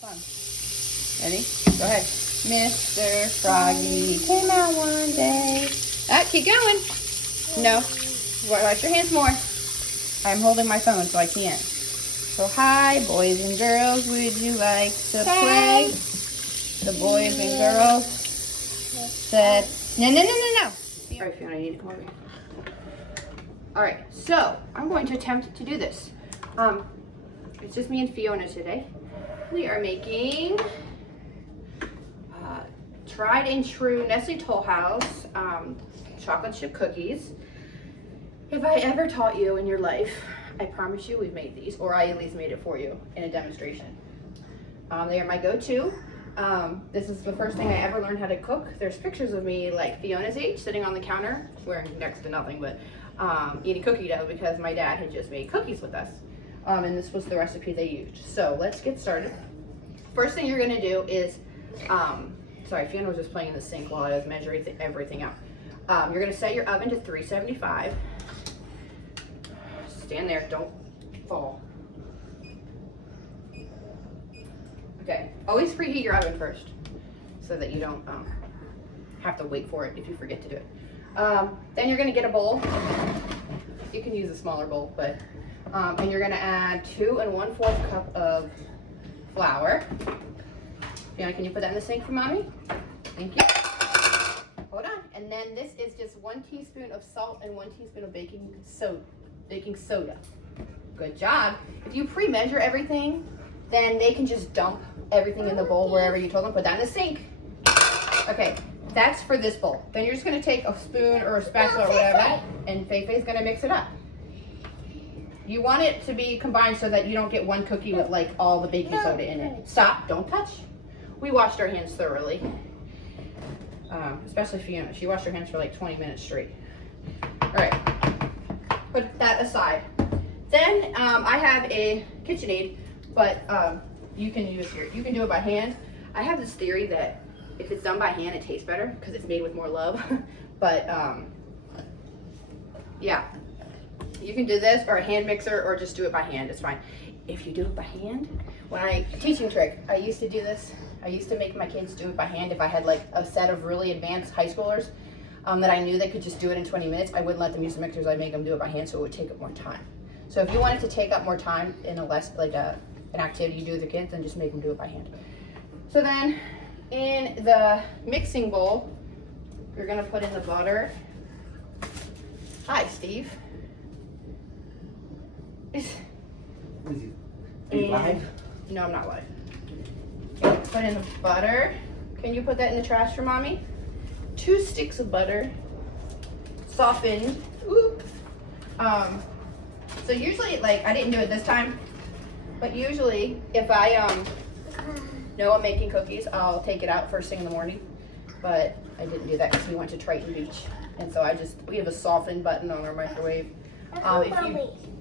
Fun. Ready? Go ahead. Mr. Froggy came out one day. Keep going. No. Wash your hands more. I'm holding my phone, so I can't. So, hi, boys and girls. Would you like to play? The boys and girls said, no. All right, Fiona, you need to come over here. All right, so I'm going to attempt to do this. It's just me and Fiona today. We are making tried and true Nestle Toll House chocolate chip cookies. If I ever taught you in your life, I promise you we've made these, or I at least made it for you in a demonstration. They are my go-to. This is the first thing I ever learned how to cook. There's pictures of me like Fiona's age sitting on the counter wearing next to nothing but eating cookie dough because my dad had just made cookies with us. And this was the recipe they used. So let's get started. First thing you're gonna do is, sorry, Fiona was just playing in the sink while I was measuring everything out. You're gonna set your oven to 375. Stand there, don't fall. Okay, always preheat your oven first so that you don't have to wait for it if you forget to do it. Then you're gonna get a bowl. You can use a smaller bowl, but, and you're gonna add 2 1/4 cup of flour. Fiona, can you put that in the sink for mommy? Thank you. Hold on. And then this is just 1 teaspoon of salt and 1 teaspoon of baking soda. Good job. If you pre-measure everything, then they can just dump everything in the bowl wherever you told them. Put that in the sink. Okay, that's for this bowl. Then you're just gonna take a spoon or a spatula or whatever, and Feifei's gonna mix it up. You want it to be combined so that you don't get one cookie with like all the baking soda in it. Stop, don't touch. We washed our hands thoroughly. Especially Fiona, she washed her hands for like 20 minutes straight. All right, put that aside. Then I have a KitchenAid, but you can do it by hand. I have this theory that if it's done by hand, it tastes better because it's made with more love. But yeah, you can do this or a hand mixer or just do it by hand. It's fine. If you do it by hand, teaching trick, I used to do this. I used to make my kids do it by hand. If I had like a set of really advanced high schoolers that I knew they could just do it in 20 minutes, I wouldn't let them use the mixers. I'd make them do it by hand so it would take up more time. So if you want it to take up more time in a less, like an activity you do with your kids, then just make them do it by hand. So then in the mixing bowl, you're gonna put in the butter. Hi, Steve. Are you live? No, I'm not live. Okay, put in the butter. Can you put that in the trash for mommy? 2 sticks of butter, softened. Ooh. So usually, like, I didn't do it this time, but usually if I know I'm making cookies, I'll take it out first thing in the morning. But I didn't do that because we went to Triton Beach, and so we have a soften button on our microwave.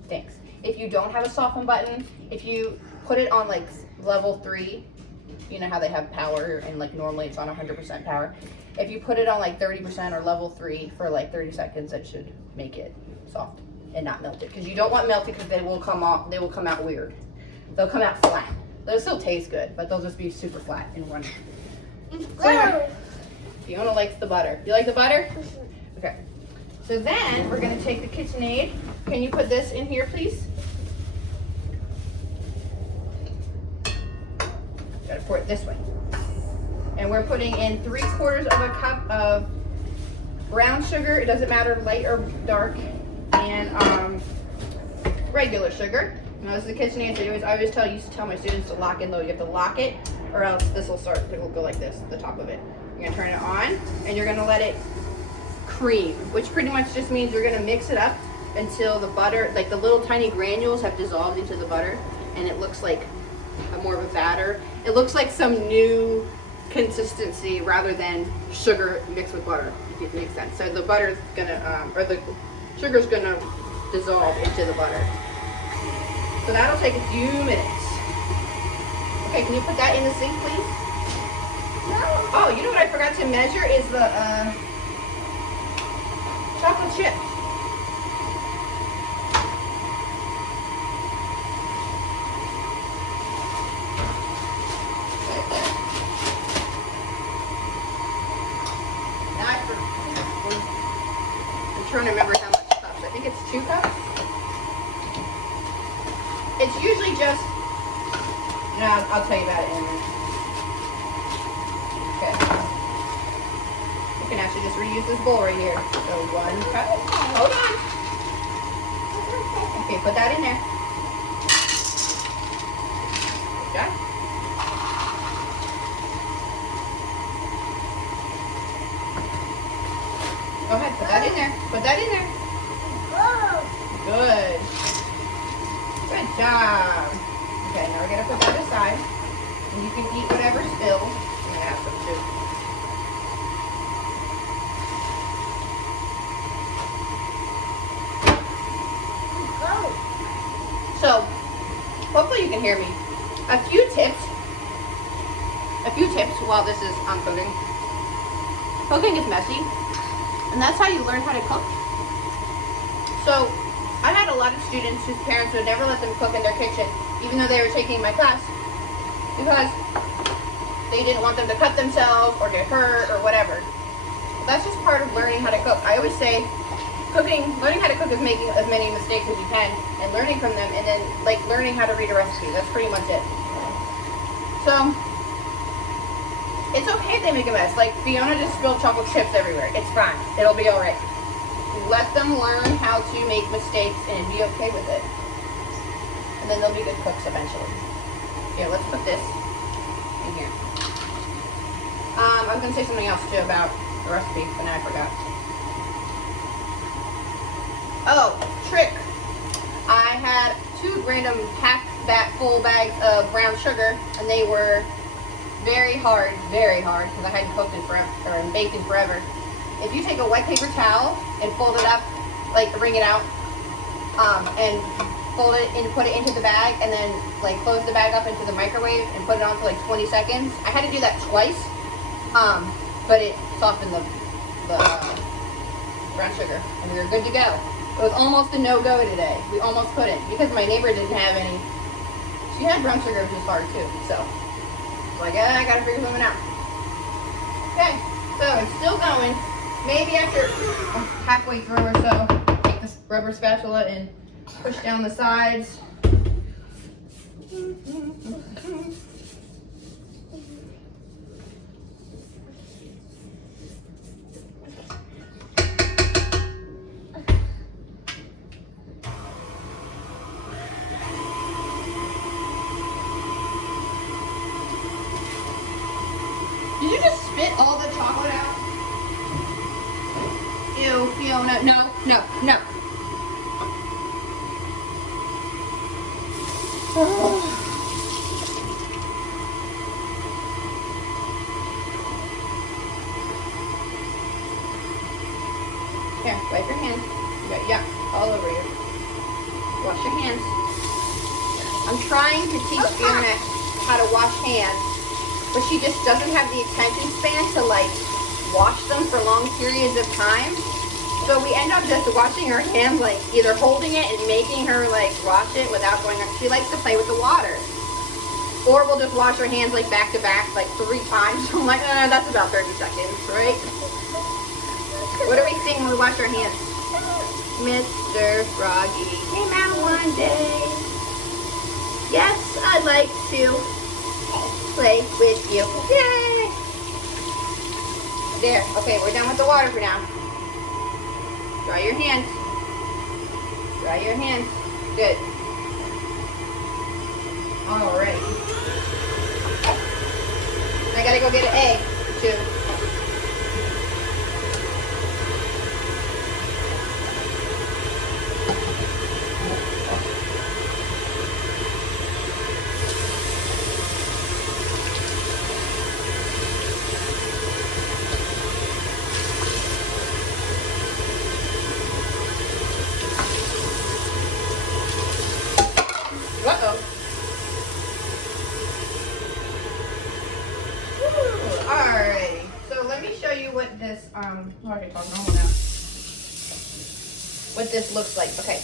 Thanks. If you don't have a soften button, if you put it on like level 3, you know how they have power and like normally it's on 100% power. If you put it on like 30% or level 3 for like 30 seconds, that should make it soft and not melted. Because you don't want melted because they will come out weird. They'll come out flat. They'll still taste good, but they'll just be super flat and runny. So, Fiona likes the butter. You like the butter? Okay. So then we're gonna take the KitchenAid. Can you put this in here, please? Gotta pour it this way. And we're putting in 3/4 of a cup of brown sugar. It doesn't matter light or dark. And regular sugar. Now this is the KitchenAid. So I used to tell my students to lock in though. You have to lock it or else it will go like this, the top of it. You're gonna turn it on and you're gonna let it cream, which pretty much just means you're gonna mix it up until the butter, like the little tiny granules have dissolved into the butter and it looks like more of a batter. It looks like some new consistency rather than sugar mixed with butter, if it makes sense. So the butter's gonna, or the sugar's gonna dissolve into the butter. So that'll take a few minutes. Okay, can you put that in the sink, please? No. Oh, you know what I forgot to measure is the chocolate chips. It's usually just, no, I'll tell you about it in a minute. Okay. You can actually just reuse this bowl right here. So 1 cup. Hold on. Okay, put that in there. Good job. Go ahead, put that in there. Put that in there. Good. Good job. Okay, now we're gonna put that aside. And you can eat whatever spills. I'm gonna have some too. So, hopefully you can hear me. A few tips while this is cooking. Cooking is messy, and that's how you learn how to cook. So, I had a lot of students whose parents would never let them cook in their kitchen, even though they were taking my class, because they didn't want them to cut themselves or get hurt or whatever. But that's just part of learning how to cook. I always say, learning how to cook is making as many mistakes as you can and learning from them, and then like learning how to read a recipe. That's pretty much it. So, it's okay if they make a mess. Like Fiona just spilled chocolate chips everywhere. It's fine. It'll be all right. Let them learn how to make mistakes and be okay with it. And then they'll be good cooks eventually. Here, let's put this in here. I was going to say something else too about the recipe, but now I forgot. Oh, trick. I had 2 random full bags of brown sugar, and they were very hard, because I hadn't cooked in forever, or baked in forever. If you take a wet paper towel and fold it up, like wring it out, and fold it and put it into the bag, and then like close the bag up into the microwave and put it on for like 20 seconds. I had to do that twice, but it softened the brown sugar, and we were good to go. It was almost a no-go today. We almost couldn't, because my neighbor didn't have any. She had brown sugar, which was hard too, so like, I gotta figure something out. Okay, so it's still going. Maybe after halfway through or so, take this rubber spatula and push down the sides. Did you just spit all the chocolate out? Ew, Fiona. No, no, no. Here, wipe your hands. You got yuck all over you. Wash your hands. I'm trying to teach Fiona how to wash hands, but she just doesn't have the attention span to like wash them for long periods of time. So we end up just washing her hands, like either holding it and making her like wash it without going on. She likes to play with the water. Or we'll just wash her hands like back to back like 3 times. I'm like, that's about 30 seconds, right? What do we sing when we wash our hands? Mr. Froggy came out one day. Yes, I'd like to play with you. Yay! There. Okay, we're done with the water for now. Dry your hands. Dry your hands. Good. All right. I gotta go get an egg, too. Uh-oh. Alrighty. So let me show you what this, I can talk normal now. What this looks like. Okay.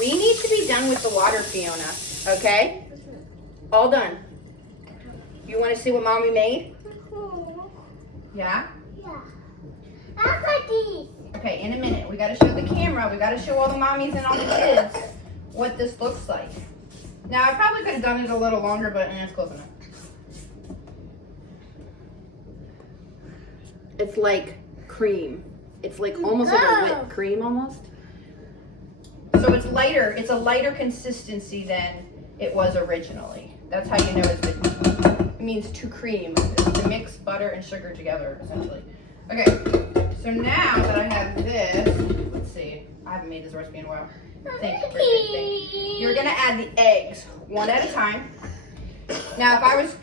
We need to be done with the water, Fiona. Okay? All done. You want to see what Mommy made? Yeah? Yeah. I got these. Okay, in a minute. We got to show the camera. We got to show all the mommies and all the kids what this looks like. Now I probably could have done it a little longer, but it's close enough. It's like cream. It's like almost like a whipped cream almost. So it's lighter. It's a lighter consistency than it was originally. That's how you know it means to cream. It's to mix butter and sugar together, essentially. Okay, so now that I have this, let's see. I haven't made this recipe in a while. Think. You're gonna add the eggs one at a time. Now, if I was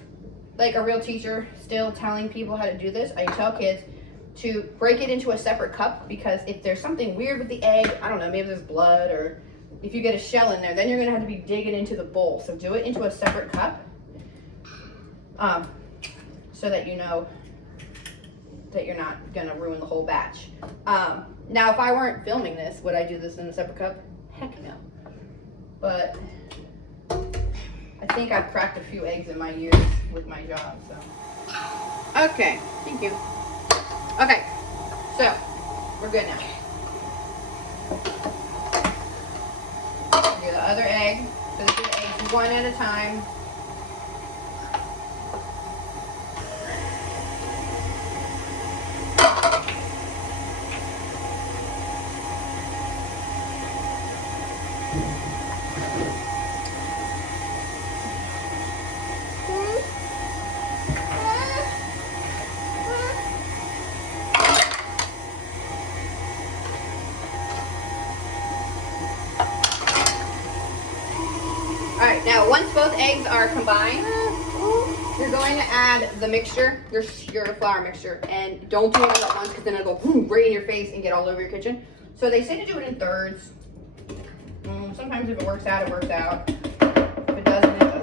like a real teacher still telling people how to do this, I tell kids to break it into a separate cup, because if there's something weird with the egg, I don't know, maybe there's blood, or if you get a shell in there, then you're gonna have to be digging into the bowl. So do it into a separate cup, so that you know that you're not gonna ruin the whole batch. Now, if I weren't filming this, would I do this in a separate cup? Heck no. But I think I've cracked a few eggs in my years with my job, so. Okay, thank you. Okay, so we're good now. Do the other egg. So this is eggs one at a time. Alright, now once both eggs are combined, you're going to add the mixture, your flour mixture, and don't do it all at once, because then it'll go boom, right in your face and get all over your kitchen. So they say to do it in thirds. Sometimes if it works out, it works out. If it doesn't, it doesn't.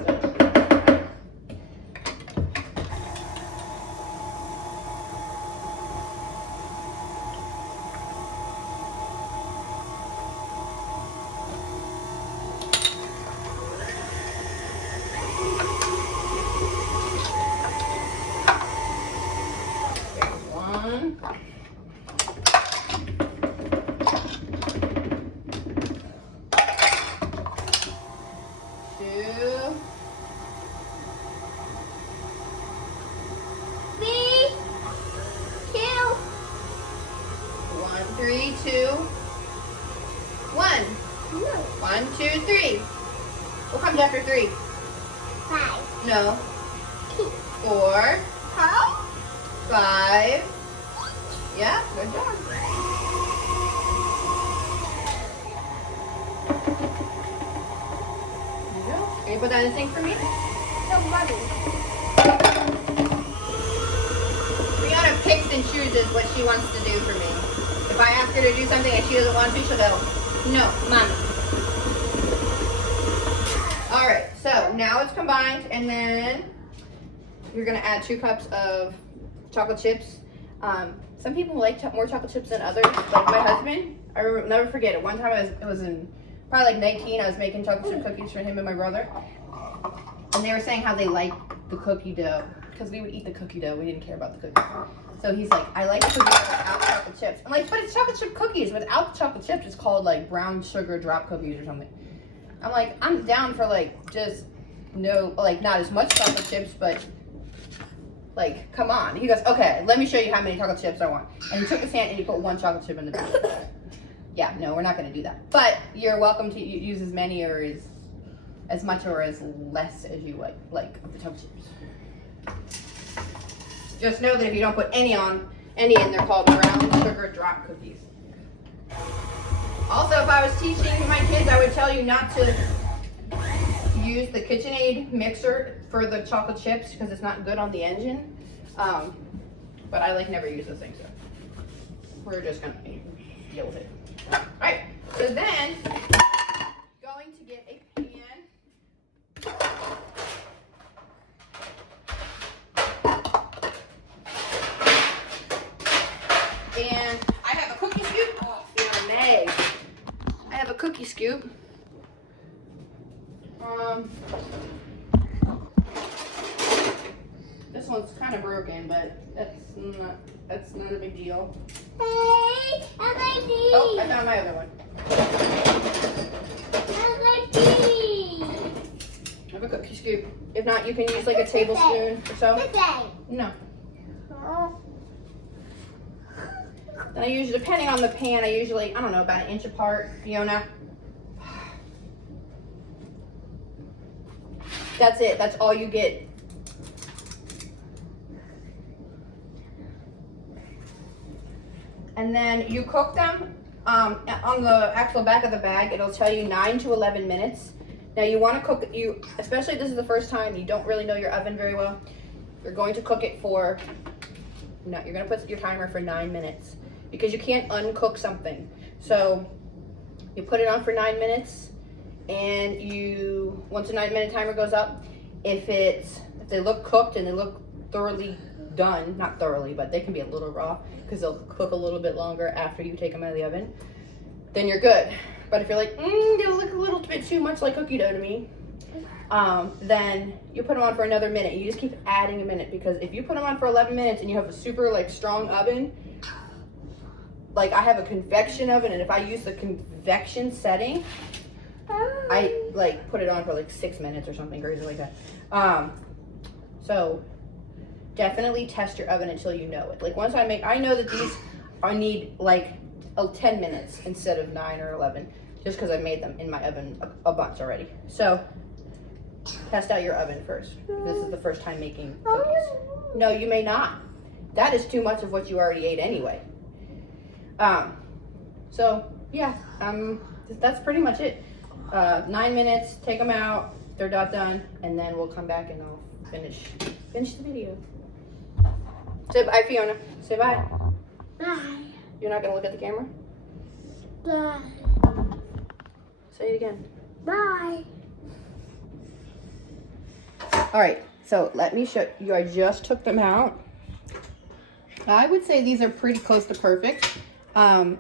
Three, two, one. No. 1, 2, 3. What comes after 3? 5. No. 4, 5. Yeah, good job. There you go. Can you put that in the sink for me? No money. Brianna picks and chooses what she wants to do for me. If I ask her to do something and she doesn't want to, she'll go, no, Mommy. All right, so now it's combined, and then you're gonna add 2 cups of chocolate chips. Some people like more chocolate chips than others. Like my husband, I never forget it. One time I was in probably like 19. I was making chocolate chip cookies for him and my brother, and they were saying how they like the cookie dough, because we would eat the cookie dough. We didn't care about the cookies. So he's like, I like the cookie dough without chocolate chips. I'm like, but it's chocolate chip cookies. Without the chocolate chips, it's called like brown sugar drop cookies or something. I'm like, I'm down for like just no, like not as much chocolate chips, but like, come on. He goes, okay, let me show you how many chocolate chips I want. And he took his hand and he put 1 chocolate chip in the bag. Yeah, no, we're not going to do that. But you're welcome to use as many or as much or as less as you like of the chocolate chips. Just know that if you don't put any in, they're called brown sugar drop cookies. Also, if I was teaching my kids, I would tell you not to use the KitchenAid mixer for the chocolate chips, because it's not good on the engine. But I never use those things, so we're just gonna deal with it. All right, so then going to get a pan. And I have a cookie scoop. Oh, May. I have a cookie scoop. This one's kind of broken, but that's not a big deal. Hey, I like these. Oh, I found my other one. I like these. scoop. If not, you can use like a tablespoon or so. Today. No. Then I usually, depending on the pan, I usually, I don't know, about 1 inch apart, Fiona. That's it. That's all you get. And then you cook them on the actual back of the bag. It'll tell you 9 to 11 minutes. Now you want to cook especially if this is the first time you don't really know your oven very well. You're going to cook it for, no, you're going to put your timer for 9 minutes because you can't uncook something. So you put it on for 9 minutes, and once the 9-minute timer goes up, if they look cooked and they look thoroughly done, not thoroughly, but they can be a little raw because they'll cook a little bit longer after you take them out of the oven, then you're good. But if you're like, they look a little bit too much like cookie dough to me, then you put them on for another minute. You just keep adding a minute, because if you put them on for 11 minutes and you have a super like strong oven, like I have a convection oven, and if I use the convection setting, I like put it on for like 6 minutes or something crazy like that. So definitely test your oven until you know it. Like once I know that these need like 10 minutes instead of 9 or 11, just because I made them in my oven a bunch already. So test out your oven first. This is the first time making cookies. No, you may not. That is too much of what you already ate anyway. So yeah, that's pretty much it. 9 minutes, take them out, they're not done, and then we'll come back and I'll finish the video. Say bye, Fiona. Say bye. Bye. You're not gonna look at the camera? Bye. Say it again. Bye. All right, so let me show you. I just took them out. I would say these are pretty close to perfect.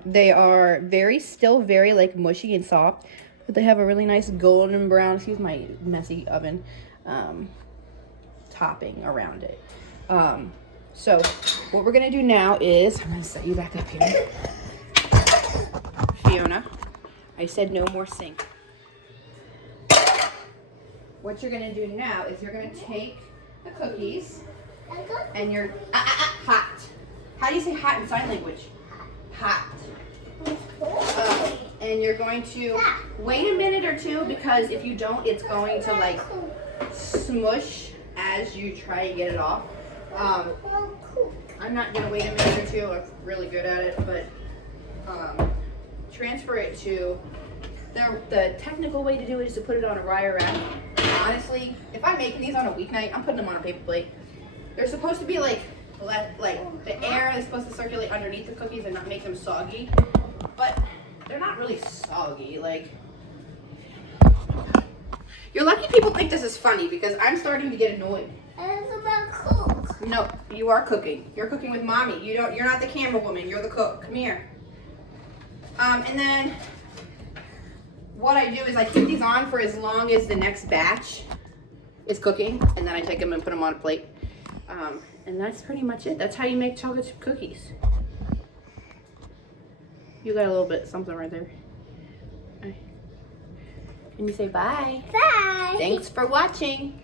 They are still very like mushy and soft, but they have a really nice golden brown, excuse my messy oven, topping around it. So what we're gonna do now is, I'm gonna set you back up here. Fiona, I said no more sink. What you're gonna do now is you're gonna take the cookies and you're, hot. How do you say hot in sign language? Hot. And you're going to wait a minute or two, because if you don't, it's going to like smush as you try to get it off. I'm not gonna wait a minute or two. I'm really good at it, but transfer it to the technical way to do it is to put it on a Ryer rack. Honestly, if I'm making these on a weeknight, I'm putting them on a paper plate. They're supposed to be like the air is supposed to circulate underneath the cookies and not make them soggy, but they're not really soggy. Like, you're lucky people think this is funny, because I'm starting to get annoyed. It's about cook. No, you are cooking. You're cooking with mommy. You're not the camera woman. You're the cook. Come here. And then what I do is I keep these on for as long as the next batch is cooking, and then I take them and put them on a plate. And that's pretty much it. That's how you make chocolate chip cookies. You got a little bit something right there. Can you say bye? Bye. Thanks for watching.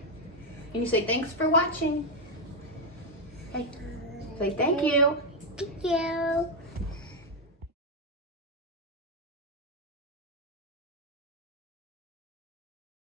Can you say thanks for watching? Hey, say thank you. Thank you.